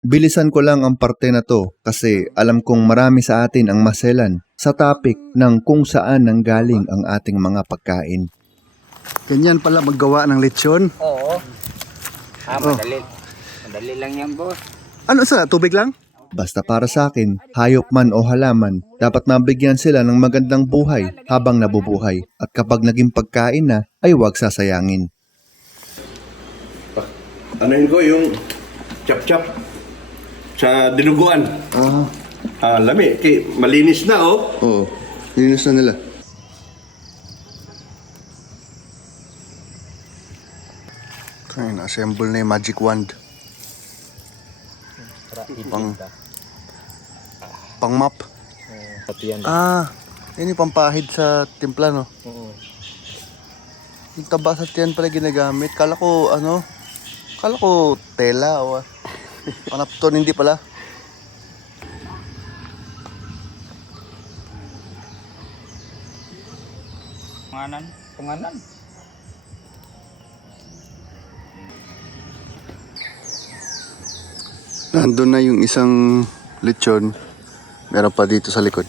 Bilisan ko lang ang parte na to kasi alam kong marami sa atin ang maselan sa topic ng kung saan nanggaling ang ating mga pagkain. Ganyan pala maggawa ng lechon. Oo. Madali. Madali lang yan, boss. Ano sa tubig lang? Basta para sa akin, hayop man o halaman, dapat mabigyan sila ng magandang buhay habang nabubuhay. At kapag naging pagkain na, ay huwag sasayangin. Anuhin ko yung chop-chop sa dinuguan. Lami. Malinis na, oh. Oo. Linis na nila. Kaya na-assemble na yung magic wand. Pang map. Pati yan. Yun yung pampahid sa timpla, no? Oo. Yung taba sa tiyan pala ginagamit. Kala ko tela o panapton, hindi pala. Tunganan. Nandun na yung isang lechon. Meron pa dito sa likod.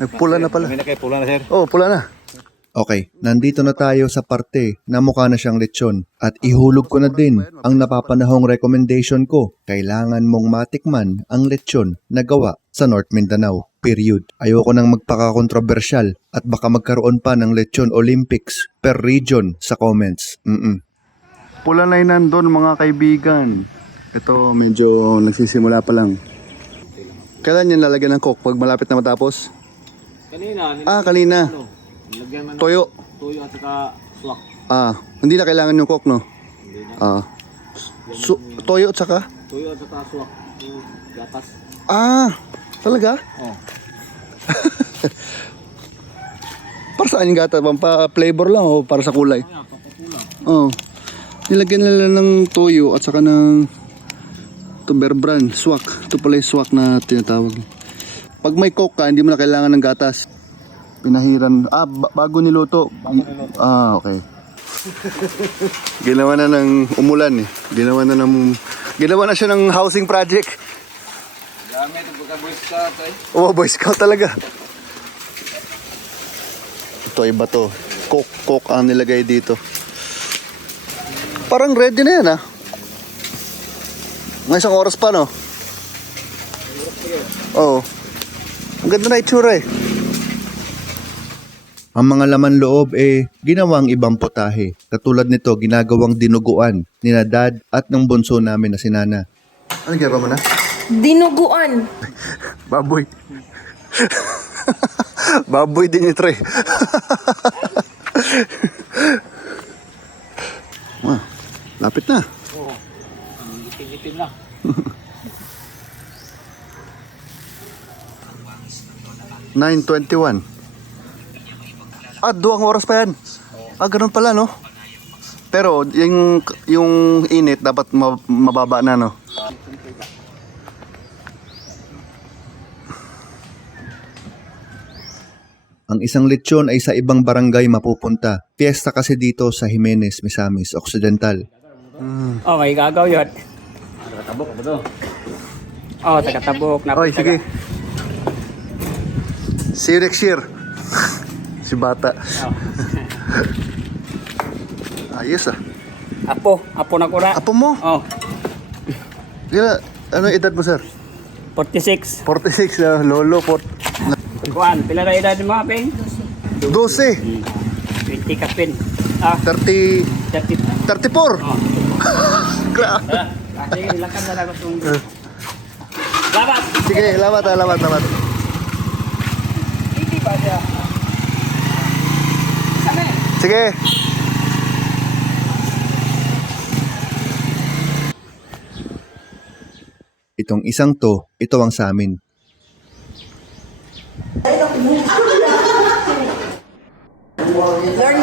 Nagpula na pala. May na kayo pula na, sir. Oh, pula na. Okay, nandito na tayo sa parte na mukha na siyang lechon at ihulog ko na din ang napapanahong recommendation ko. Kailangan mong matikman ang lechon na gawa sa North Mindanao. Period. Ayoko nang magpaka-kontrobersyal at baka magkaroon pa ng lechon Olympics per region sa comments. Pula na yun nandun, mga kaibigan. Ito, medyo nagsisimula pa lang. Kailan yan lalagyan ng coke pag malapit na matapos? Kanina. Kanina. Lagyan man Toyo. tuyo at saka swak. Hindi na kailangan yung coke, no? Hindi na. Toyo at saka? Tuyo at saka swak. Yung gatas. Talaga? Oh. Para saan yung gata? Pa-flavor lang o para sa kulay? Kaya, papakulang. Oo. Nilagyan nila ng toyo at saka ng Bear Brand, swak. Ito pala yung swak na tinatawag. Pag may coke ka, hindi mo na kailangan ng gatas. Pinahiran. Bago niluto. Okay. Ginawa na ng umulan eh. Ginawa na siya ng housing project. Gamit ang pagka-boy scout eh. Oh, Boy Scout talaga. Ito iba to. Coke ang nilagay dito. Parang ready na yan Ng isang oras pa, no? Oo. Ang ganda na itsura eh. Ang mga laman loob ginawang ibang putahe. Katulad nito, ginagawang dinuguan ni na dad at ng bunso namin na si Nana. Ano ginagawa mo na? Dinuguan. Baboy. Baboy din ito eh. Lapit na. Oo. Ang itim-itim na. $9:21. 2 oras pa yan. Ganun pala, no? Pero yung init dapat mababa na, no? Ang isang lechon ay sa ibang barangay mapupunta. Fiesta kasi dito sa Jimenez, Misamis, Occidental. Okay, gagaw yun. Taga-tabok ba to? Oo, taga-tabok. Oy, sige. See you next year. Si bata. Ayos Apo na ko na. Apo mo? Oh, Ano edad mo, sir? 46. 46, lolo. Kuan, pila na edad mo, Peng? 12. 20 kapin. 30. 30. 34. Oh. Grabe. Sige, lakad na lang itong... Labat! Sige, lamat. Hindi ba siya? Sige. Itong isang to, ito ang sa amin. Learn.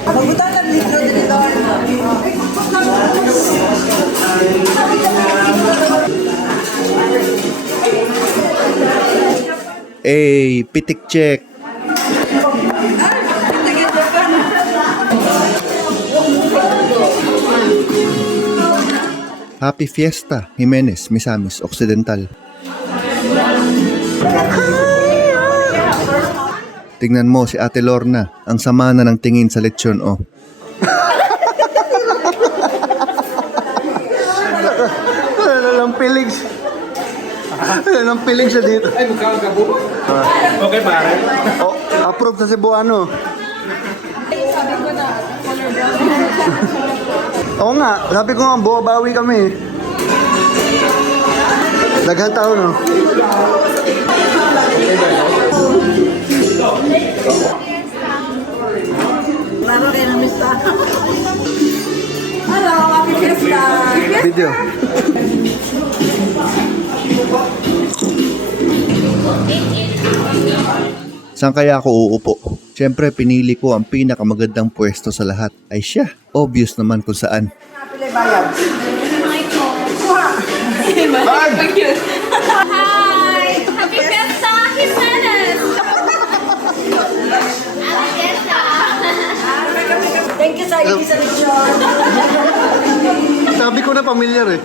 Mabutan ng litro din ito. pitik check. Happy Fiesta, Jimenez, Misamis, Occidental. Tingnan mo si Ate Lorna, ang sama na ng tingin sa lechon, oh. Wala lang pilig. Wala lang pilig siya dito. Ay, mukha ka po. Okay, pare. Oh, approve sa Cebuano. Oo nga, sabi ko nga, buwabawi kami. Daghang tao, no? Claro que no me está. Hello, happy fiesta. Video. Saan kaya ako uupo? Siyempre, pinili ko ang pinakamagandang pwesto sa lahat. Ay siya, obvious naman kung saan. Pili bayad. Hi! Happy Fiesta, Jimenez! Happy Fiesta! Thank you sa inyo sa lechon. Sabi ko na familiar eh.